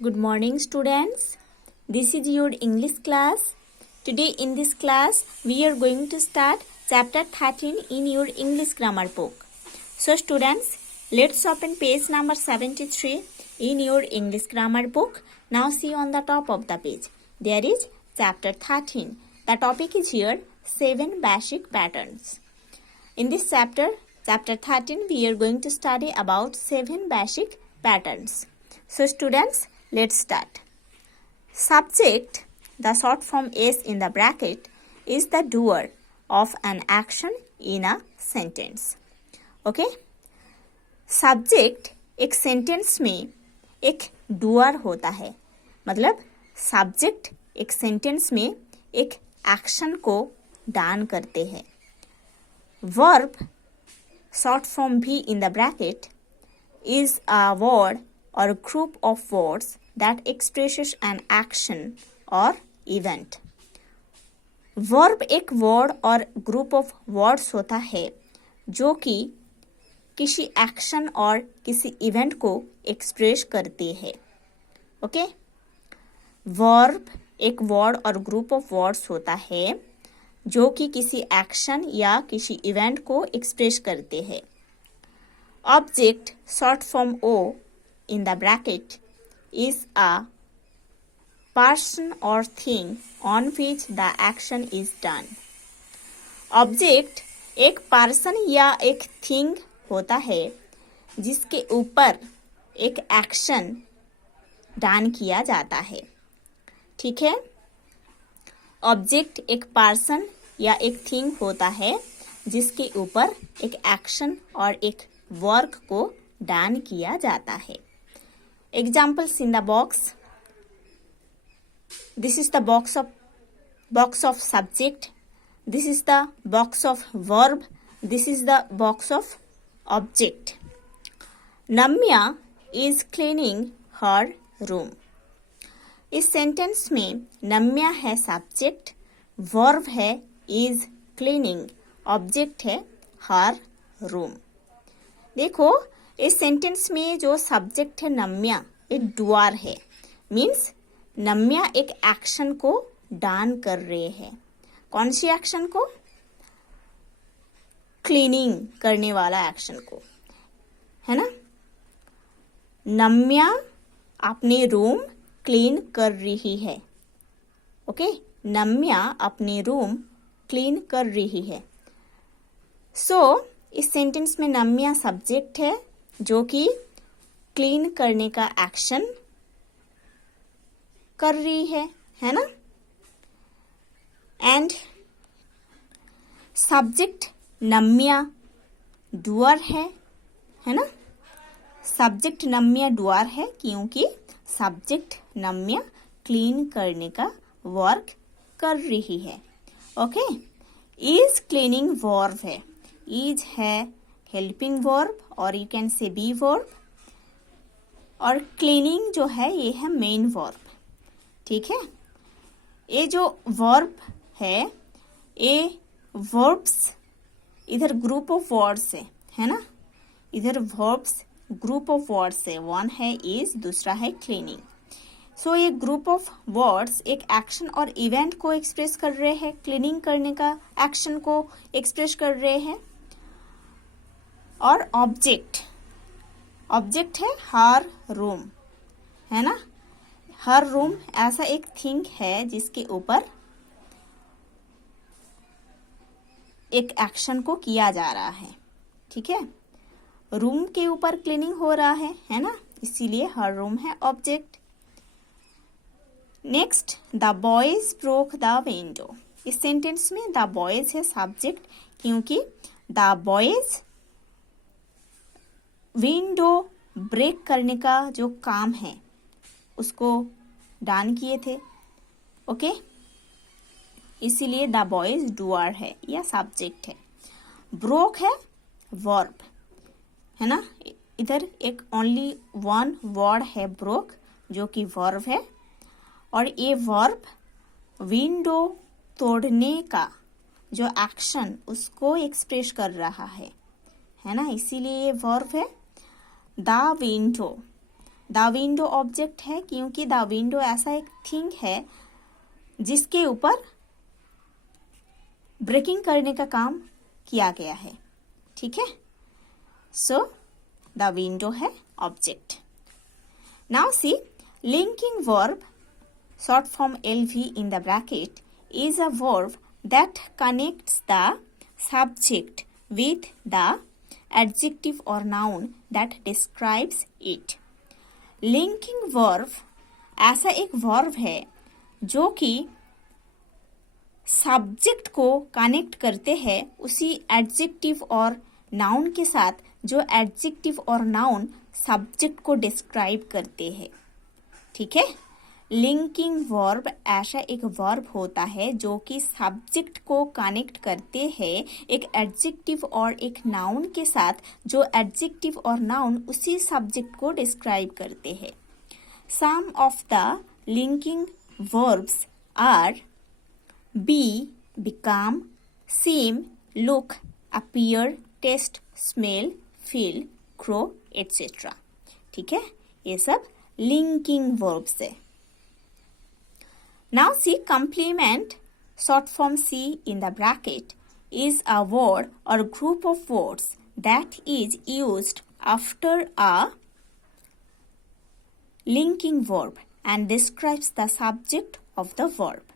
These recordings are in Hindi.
Good morning, students. This is your English class. Today in this class, we are going to start chapter 13 in your English grammar book. So students, let's open page number 73 in your English grammar book. Now see on the top of the page. There is chapter 13. The topic is here 7 basic patterns. In this chapter 13, we are going to study about 7 basic patterns. So students, let's start. Subject, the short form S in the bracket, is the doer of an action in a sentence. Okay? Subject एक सेंटेंस में एक डूअर होता है, मतलब सब्जेक्ट एक सेंटेंस में एक एक्शन को डन करते हैं. Verb, short form V in the bracket, is a word or group of words that expresses an action or event. Verb एक वर्ड और ग्रुप ऑफ वर्ड्स होता है जो कि किसी एक्शन और किसी इवेंट को एक्सप्रेस करते हैं. ओके, वर्ब एक वर्ड और ग्रुप ऑफ वर्ड्स होता है जो कि किसी एक्शन या किसी इवेंट को एक्सप्रेस करते हैं. Object, short form O in the bracket, is a person or thing on which the action is done. Object एक पर्सन या एक थिंग होता है जिसके ऊपर एक एक्शन डन किया जाता है. ठीक है, ऑब्जेक्ट एक पर्सन या एक थिंग होता है जिसके ऊपर एक एक्शन और एक वर्क को डन किया जाता है. Examples in the box. This is the box of subject. This is the box of verb. This is the box of object. Namya is cleaning her room. इस सेंटेंस में नम्या है सब्जेक्ट, वर्ब है is cleaning, ऑब्जेक्ट है her room. देखो, इस सेंटेंस में जो सब्जेक्ट है नम्या, एक डुअर है. मीन्स नम्या एक एक्शन को डन कर रहे हैं. कौन सी एक्शन को? क्लीनिंग करने वाला एक्शन को, है ना. नम्या अपने रूम क्लीन कर रही है. ओके, नम्या अपने रूम क्लीन कर रही है. सो इस सेंटेंस में नम्या सब्जेक्ट है जो कि क्लीन करने का एक्शन कर रही है ना. एंड सब्जेक्ट नम्या डुअर है ना. सब्जेक्ट नम्या डुअर है क्योंकि सब्जेक्ट नम्या क्लीन करने का वर्क कर रही है. ओके, इज क्लीनिंग वर्ब है. इज है हेल्पिंग वर्ब और you can say be verb, और क्लीनिंग जो है ये है मेन वर्ब. ठीक है, ये जो वर्ब है ये वर्ब्स इधर ग्रुप ऑफ वर्ड्स है ना. इधर वर्ब्स ग्रुप ऑफ वर्ड्स है. वन है इज, दूसरा है क्लीनिंग. सो ये ग्रुप ऑफ वर्ड्स एक एक्शन और इवेंट को एक्सप्रेस कर रहे हैं. क्लीनिंग करने का एक्शन को एक्सप्रेस कर रहे हैं. और ऑब्जेक्ट है हर रूम, है ना. हर रूम ऐसा एक थिंग है जिसके ऊपर एक एक्शन को किया जा रहा है. ठीक है, रूम के ऊपर क्लीनिंग हो रहा है ना, इसीलिए हर रूम है object. Next, the boys broke the window. इस सेंटेंस में द बॉयज है सब्जेक्ट क्योंकि द बॉयज विंडो ब्रेक करने का जो काम है उसको डन किए थे. ओके, इसीलिए द बॉयज डूअर है या सब्जेक्ट है. ब्रोक है वर्ब, है ना. इधर एक ओनली वन वर्ड है ब्रोक जो कि वर्ब है, और ये वर्ब विंडो तोड़ने का जो एक्शन उसको एक्सप्रेस कर रहा है ना. इसीलिए ये वर्ब है. The window the window object है क्योंकि द विंडो ऐसा एक थिंग है जिसके ऊपर ब्रेकिंग करने का काम किया गया है, ठीक है। सो द विंडो है object. Now see, linking verb short form LV in the bracket is a verb that connects the subject with the adjective or noun that describes it. Linking verb ऐसा एक verb है जो कि सब्जेक्ट को कनेक्ट करते हैं उसी एडजेक्टिव और नाउन के साथ जो एडजेक्टिव और नाउन सब्जेक्ट को डिस्क्राइब करते हैं, ठीक है। लिंकिंग वर्ब ऐसा एक वर्ब होता है जो कि सब्जेक्ट को कनेक्ट करते हैं एक एडजेक्टिव और एक नाउन के साथ जो एडजेक्टिव और नाउन उसी सब्जेक्ट को डिस्क्राइब करते हैं। Some of the linking verbs are be, become, seem, look, appear, taste, smell, feel, grow etcetera, ठीक है। ये सब लिंकिंग वर्ब्स है। Now see, complement short form C in the bracket is a word or group of words that is used after a linking verb and describes the subject of the verb.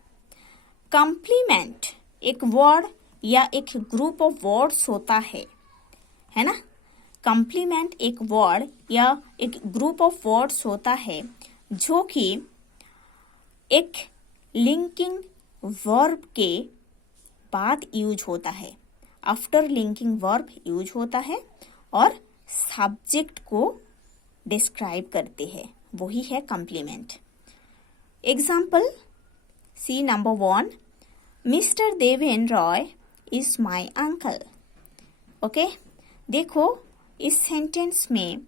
Complement एक word या एक group of words होता है ना। Complement एक word या एक group of words होता है जो कि एक लिंकिंग वर्ब के बाद यूज होता है, आफ्टर लिंकिंग वर्ब यूज होता है और सब्जेक्ट को डिस्क्राइब करते हैं, वही है complement. Example c number 1, mister Deven Roy is my uncle. Okay, देखो इस सेंटेंस में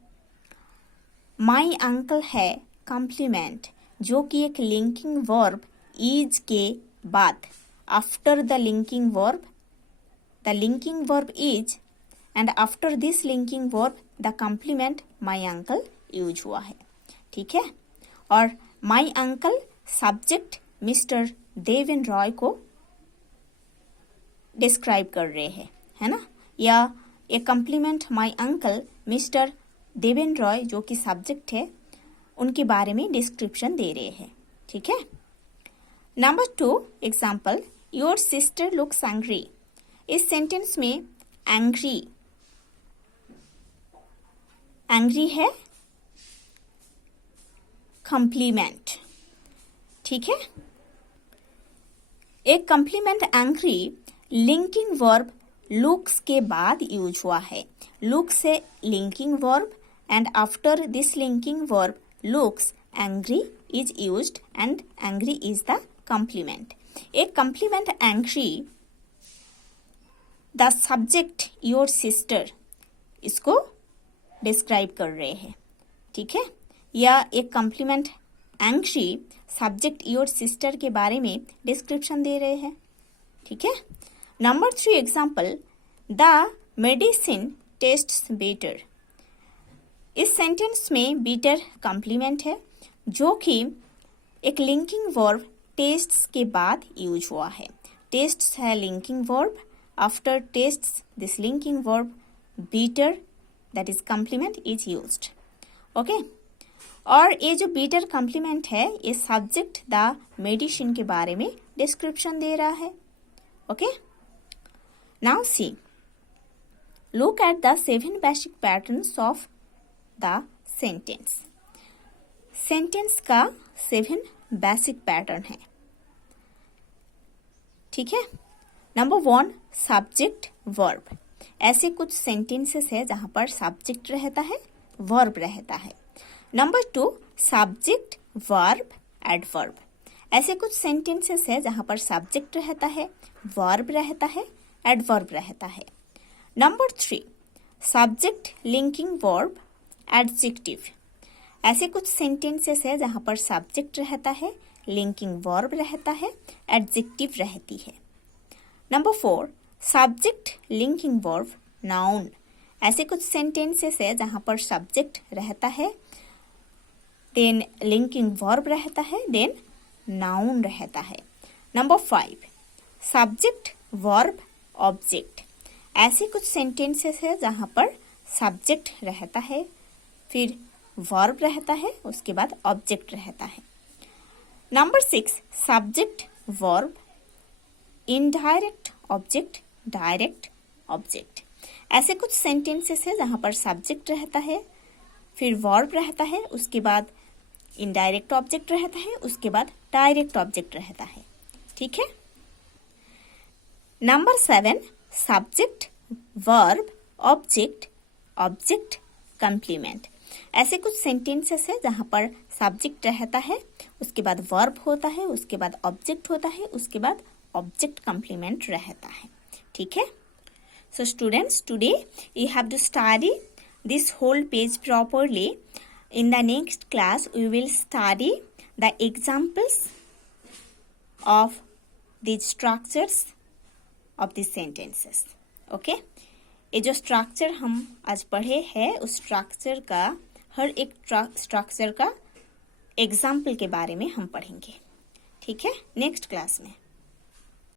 माई अंकल है कम्प्लीमेंट जो कि एक लिंकिंग वर्ब इज के बाद after the linking verb is and after this linking verb the complement my uncle use हुआ है, ठीक है। और my uncle subject mister Deven Roy को डिस्क्राइब कर रहे हैं, है ना, या ए complement my uncle mister Deven Roy जो कि सब्जेक्ट है उनके बारे में डिस्क्रिप्शन दे रहे हैं, ठीक है। Number 2 example, your sister looks angry. इस सेंटेंस में एंग्री है कम्प्लीमेंट, ठीक है। एक complement angry linking verb looks के बाद यूज हुआ है। लुक्स है linking verb and after this linking verb looks, angry is used and angry is the complement. A complement angry, the subject your sister इसको डिस्क्राइब कर रहे हैं, ठीक है। या एक complement angry subject your sister के बारे में डिस्क्रिप्शन दे रहे हैं, ठीक है। Number 3 example, the medicine tests better. इस सेंटेंस में बीटर कम्प्लीमेंट है जो कि एक लिंकिंग वर्ब टेस्ट्स के बाद यूज हुआ है। टेस्ट्स है linking verb, after tests this linking verb better that is complement is used, okay. और ये जो बीटर कम्प्लीमेंट है ये सब्जेक्ट द मेडिसिन के बारे में डिस्क्रिप्शन दे रहा है, okay. Now see, look at the 7 basic patterns of the sentence. Sentence का 7 बेसिक पैटर्न है, ठीक है। Number 1 subject verb. ऐसे कुछ सेंटेंसेस है जहां पर सब्जेक्ट रहता है, वर्ब रहता है। Number 2 subject verb adverb. ऐसे कुछ सेंटेंसेस है जहां पर सब्जेक्ट रहता है, वर्ब रहता है, एडवर्ब रहता है। Number 3 subject linking verb adjective. ऐसे कुछ सेंटेंसेस है जहां पर सब्जेक्ट रहता है, लिंकिंग वर्ब रहता है, एडजेक्टिव रहती है। Number 4 subject linking verb noun. ऐसे कुछ सेंटेंसेस है जहां पर सब्जेक्ट रहता है, देन लिंकिंग वर्ब रहता है, देन नाउन रहता है। Number 5, subject verb object. ऐसे कुछ सेंटेंसेस है जहां पर सब्जेक्ट रहता है, फिर वर्ब रहता है, उसके बाद ऑब्जेक्ट रहता है। Number 6, subject verb indirect object direct object. ऐसे कुछ सेंटेंसेस है जहां पर सब्जेक्ट रहता है, फिर वर्ब रहता है, उसके बाद इनडायरेक्ट ऑब्जेक्ट रहता है, उसके बाद डायरेक्ट ऑब्जेक्ट रहता है। ठीक है। Number 7, subject verb object object complement. ऐसे कुछ सेंटेंसेस है जहां पर सब्जेक्ट रहता है, उसके बाद वर्ब होता है, उसके बाद ऑब्जेक्ट होता है, उसके बाद ऑब्जेक्ट कंप्लीमेंट रहता है। ठीक है। So students, today you have to study this whole page properly. In the next class we will study the examples of the structures of the sentences. Okay? ये जो स्ट्रक्चर हम आज पढ़े हैं उस स्ट्रक्चर का, हर एक स्ट्रक्चर का एग्जाम्पल के बारे में हम पढ़ेंगे। ठीक है, नेक्स्ट क्लास में।